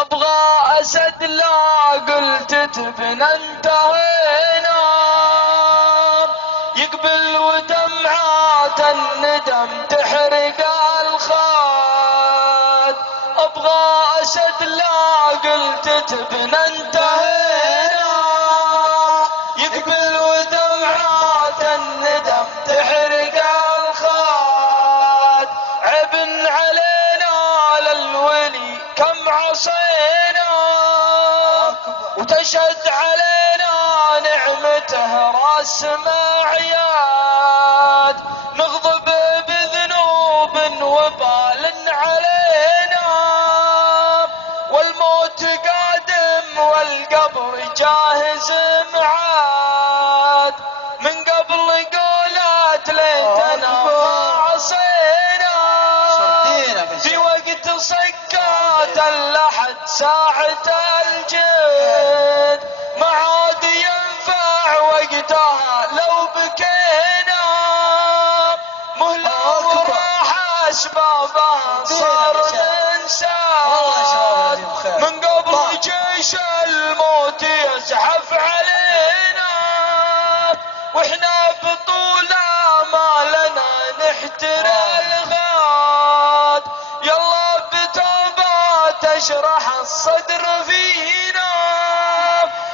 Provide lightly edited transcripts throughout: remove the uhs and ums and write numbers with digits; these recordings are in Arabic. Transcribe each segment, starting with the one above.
ابغى اسد لا قلت تبنى انتهينا، يقبل ودمعات الندم تحرق الخد. ابغى اسد لا قلت تبنى انتهينا، يقبل ودمعات الندم تحرق الخد. عب علينا للولي كم عصينا، وتشهد علينا نعمته راس معياد. نغضب بذنوب وبال علينا، والموت قادم والقبر جاهز معاد. من قبل قولات ليتنا ما عصينا، في وقت صكات اللحد ساعة الجد. ما عاد ينفع وقتها لو بكينا، مهلا وراح اسبابها صار ننسى. من قبل جيش الموت يزحف علينا، واحنا بطول امالنا نحترى الغاد. يلا بتوبة تشرح الصدر فينا،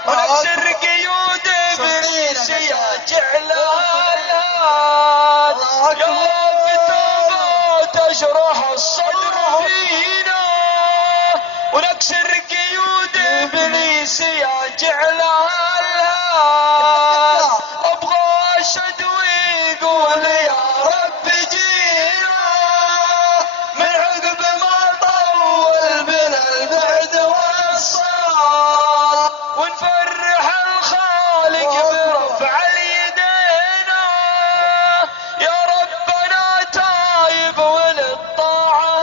ونكسر قيود ابليس يجعلها الهاد. يلا بتوبة تشرح الصدر فينا، ونكسر قيود ابليس يجعلها الهاد. ابغى اشهد ويقول يا رب جينا، من عقب ما طول بنا البعد والصار، ونفرح الخالق برفع اليدينا. يا ربنا تايب وللطاعة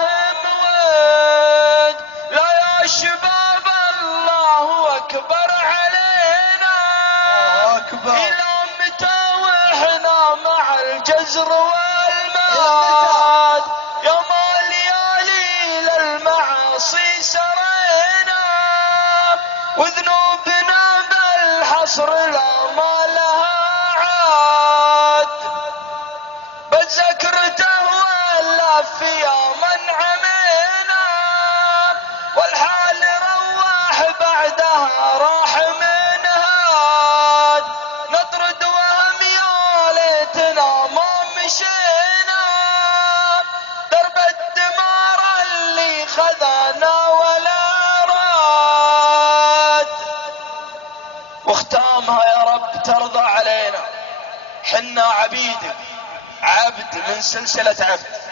مويد، لا يا شباب الله اكبر علينا. الى متى واحنا مع الجزر والماد، يوم الليالي للمعاصي سرينا، وذنوبنا بالحصر لا ما لها عاد. بذكرته والف يا من عمينا، والحال رواح بعدها راح من هاد. نطرد وهم يا ليتنا ما مشينا، درب الدمار اللي خذانا ولا راد. واختامها يا رب ترضى علينا، حنا عبيدك عبد من سلسلة عبد.